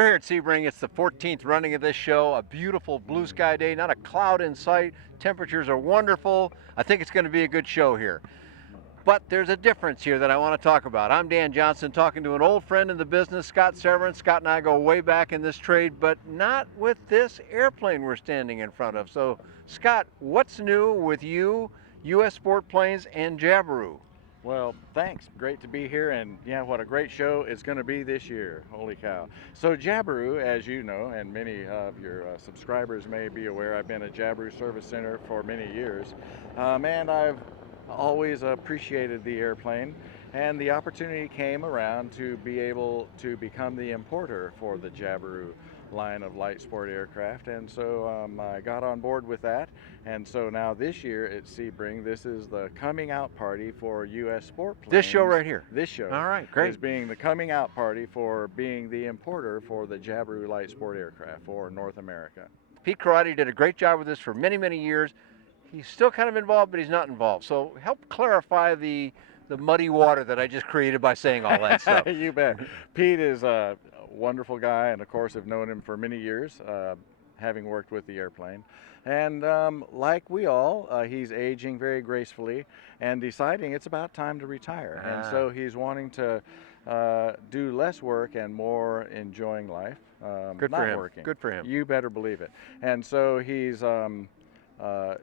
We're here at Sebring. It's the 14th running of this show. A beautiful blue sky day, not a cloud in sight. Temperatures are wonderful. I think it's going to be a good show here. But there's a difference here that I want to talk about. I'm Dan Johnson talking to an old friend in the business, Scott Severance. Scott and I go way back in this trade, but not with this airplane we're standing in front of. So, Scott, what's new with you, U.S. Sport Planes, and Jabiru? Well, thanks. Great to be here, and yeah, what a great show it's going to be this year. Holy cow. So Jabiru, as you know, and many of your subscribers may be aware, I've been a Jabiru Service Center for many years, and I've always appreciated the airplane, and the opportunity came around to be able to become the importer for the Jabiru line of light sport aircraft, and so I got on board with that. And so now this year at Sebring, this is the coming out party for U.S. Sport Planes. This show right here. This show. All right, great. Is being the coming out party for being the importer for the Jabiru light sport aircraft for North America. Pete Karate did a great job with this for many, many years. He's still kind of involved, but he's not involved. So help clarify the muddy water that I just created by saying all that stuff. You bet. Pete is a wonderful guy, and of course have known him for many years, having worked with the airplane. And like we all, he's aging very gracefully and deciding it's about time to retire. And so he's wanting to do less work and more enjoying life. Good not for him. Working. Good for him. You better believe it. And so he's got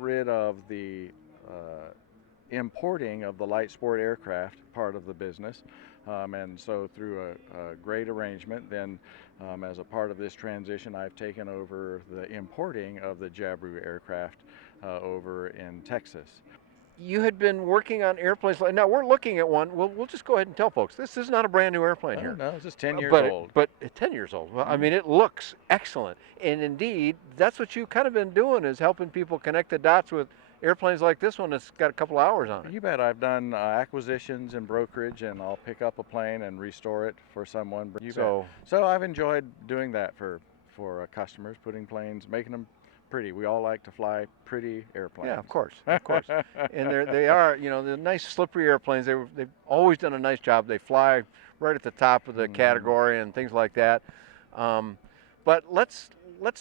rid of the importing of the light sport aircraft part of the business. And so through a great arrangement, then as a part of this transition, I've taken over the importing of the Jabiru aircraft over in Texas. You had been working on airplanes. Now we're looking at one. We'll just go ahead and tell folks this is not a brand new airplane here. No, it's just 10 years old. But 10 years old. Well, I mean, it looks excellent. And indeed, that's what you've kind of been doing, is helping people connect the dots with airplanes like this one that's got a couple hours on it. You bet. I've done acquisitions in brokerage, and I'll pick up a plane and restore it for someone. So I've enjoyed doing that for customers, putting planes, making them pretty. We all like to fly pretty airplanes. Yeah, of course, of course. And they are, you know, the nice slippery airplanes. They've always done a nice job. They fly right at the top of the category and things like that. But let's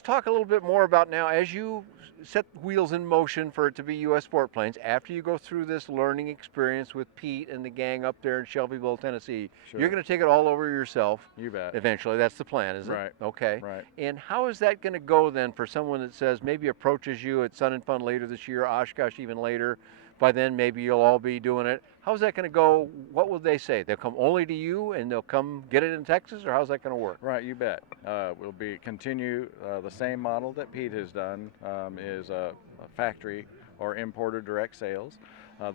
talk a little bit more about now, as you set wheels in motion for it to be U.S. Sport Planes, after you go through this learning experience with Pete and the gang up there in Shelbyville, Tennessee. Sure. You're going to take it all over yourself. You bet. Eventually, that's the plan, isn't Right. it? Okay. Right. And how is that going to go then for someone that says, maybe approaches you at Sun and Fun later this year, Oshkosh even later? By then, maybe you'll all be doing it. How's that going to go? What will they say? They'll come only to you and they'll come get it in Texas, or how's that going to work? Right, you bet. We'll continue the same model that Pete has done, is a factory or importer direct sales.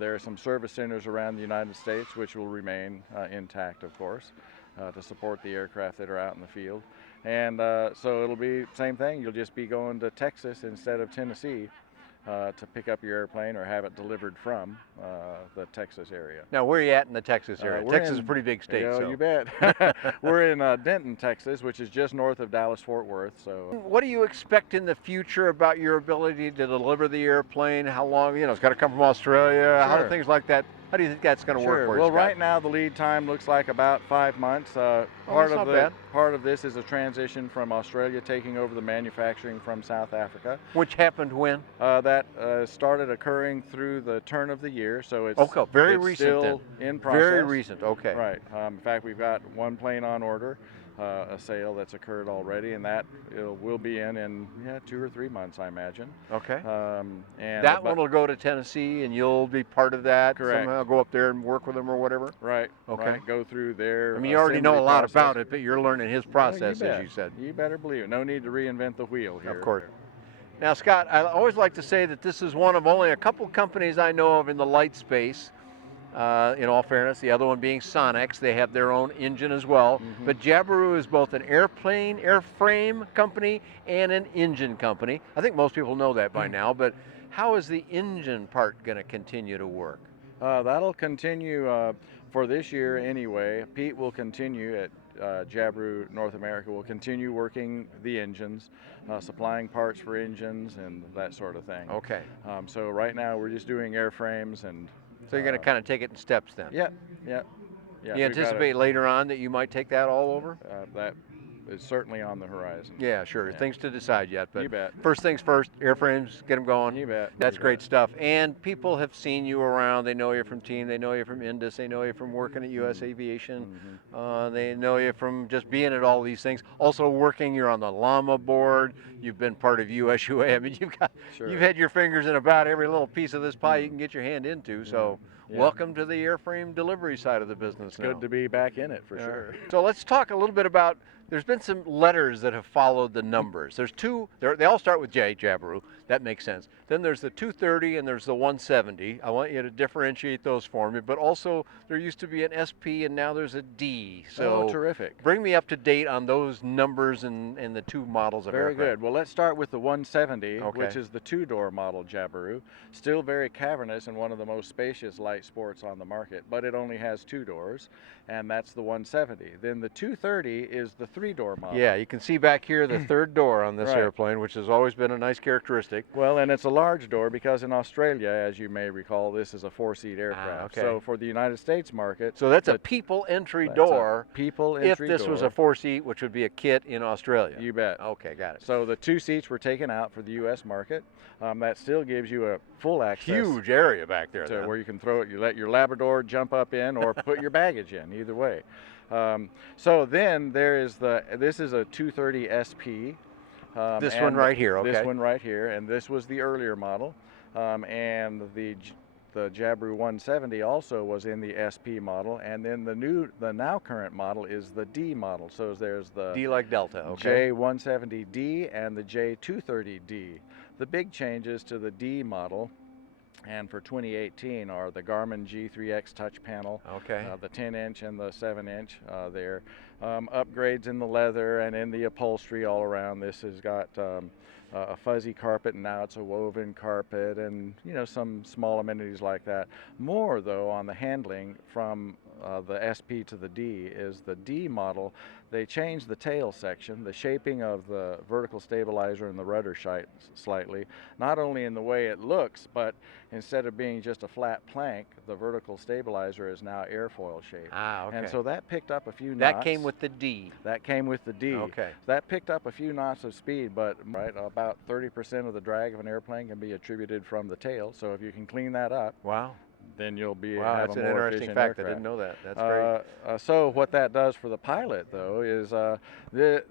There are some service centers around the United States which will remain intact, of course, to support the aircraft that are out in the field. And so it'll be the same thing. You'll just be going to Texas instead of Tennessee to pick up your airplane or have it delivered from the Texas area. Now, where are you at in the Texas area? Texas is a pretty big state. You bet. We're in Denton, Texas, which is just north of Dallas-Fort Worth. So, what do you expect in the future about your ability to deliver the airplane? How long, you know, it's got to come from Australia, Sure. how do things like that, how do you think that's going to work for you, Well, Scott? right now the lead time looks like about 5 months. That's not bad. Part of this is a transition from Australia taking over the manufacturing from South Africa. Which happened when? That started occurring through the turn of the year, so it's very it's recent still then. in process. Very recent, okay. Right. In fact, we've got one plane on order, a sale that's occurred already, and that will be in 2 or 3 months, I imagine. Okay. And that one will go to Tennessee, and you'll be part of that. Correct. Somehow go up there and work with them or whatever. Right. Okay. Right, go through their. I mean, you already know a assembly lot process. about it, but you're learning his process, you bet. as you said. You better believe it. No need to reinvent the wheel here. Of course. Now, Scott, I always like to say that this is one of only a couple companies I know of in the light space. In all fairness, the other one being Sonex. They have their own engine as well. Mm-hmm. But Jabiru is both an airframe company and an engine company. I think most people know that by now, but how is the engine part going to continue to work? That'll continue for this year anyway. Pete will continue at Jabiru North America, will continue working the engines, supplying parts for engines and that sort of thing. Okay. So right now we're just doing airframes, and so you're going to kind of take it in steps then? Yeah. You anticipate later on that you might take that all over? is certainly on the horizon. Yeah, sure. Yeah. Things to decide yet, but You bet. first things first, airframes, get them going. You bet. That's You great bet. stuff. And people have seen you around. They know you from Team. They know you from Indus. They know you from working at U.S. Aviation. They know you from just being at all these things. Also working, you're on the Llama board. You've been part of USUA. I mean, you've had your fingers in about every little piece of this pie you can get your hand into. So welcome to the airframe delivery side of the business. It's good to be back in it for sure. So let's talk a little bit about, there's been some letters that have followed the numbers. There's two, they all start with J, Jabiru. That makes sense. Then there's the 230 and there's the 170. I want you to differentiate those for me, but also there used to be an SP and now there's a D. So terrific. Bring me up to date on those numbers and the two models of aircraft. Very good. Well, let's start with the 170, which is the two-door model Jabiru. Still very cavernous and one of the most spacious light sports on the market, but it only has two doors, and that's the 170. Then the 230 is the three-door model. Yeah, you can see back here the third door on this airplane, which has always been a nice characteristic. Well, and it's a large door because in Australia, as you may recall, this is a four-seat aircraft. So for the United States market, so that's a people entry door. People entry if this was a four-seat, which would be a kit in Australia. You bet. Okay, got it. So the two seats were taken out for the U.S. market. That still gives you a full access. Huge area back there. Where you can throw it. You let your Labrador jump up in, or put your baggage in. Either way. So then there is this is a 230 SP. This one right here, okay. This one right here, and this was the earlier model, and the Jabiru 170 also was in the SP model, and then the now current model is the D model. So there's the D like Delta, okay. J170D and the J230D. The big changes to the D model, and for 2018, are the Garmin G3X touch panel, the 10-inch and the 7-inch there. Upgrades in the leather and in the upholstery all around. This has got a fuzzy carpet, and now it's a woven carpet, and some small amenities like that. More though on the handling from the SP to the D is the D model. They changed the tail section, the shaping of the vertical stabilizer and the rudder slightly, not only in the way it looks, but instead of being just a flat plank, the vertical stabilizer is now airfoil shaped. And so that picked up a few knots. That came with the D. That came with the D. Okay. That picked up a few knots of speed, but about 30% of the drag of an airplane can be attributed from the tail. So if you can clean that up, then you'll be that's an interesting fact. I didn't know that. That's great. So what that does for the pilot, though, is the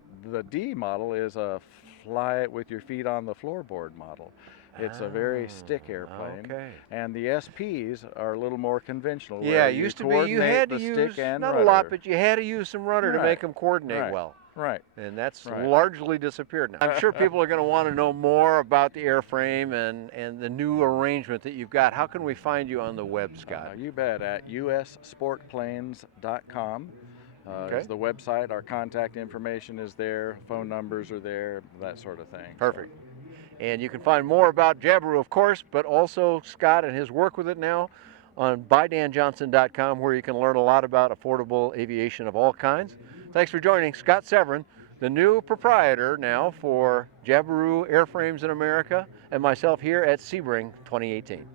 D model is a fly it with your feet on the floorboard model. It's a very stick airplane, and the SPs are a little more conventional. Yeah, it used to be you had to use, not a lot, but you had to use some rudder to make them coordinate well. Right. And that's largely disappeared now. I'm sure people are going to want to know more about the airframe and the new arrangement that you've got. How can we find you on the web, Scott? You bet, at ussportplanes.com. Is the website. Our contact information is there, phone numbers are there, that sort of thing. Perfect. And you can find more about Jabiru, of course, but also Scott and his work with it now on buydanjohnson.com, where you can learn a lot about affordable aviation of all kinds. Thanks for joining Scott Severin, the new proprietor now for Jabiru Airframes in America, and myself here at Sebring 2018.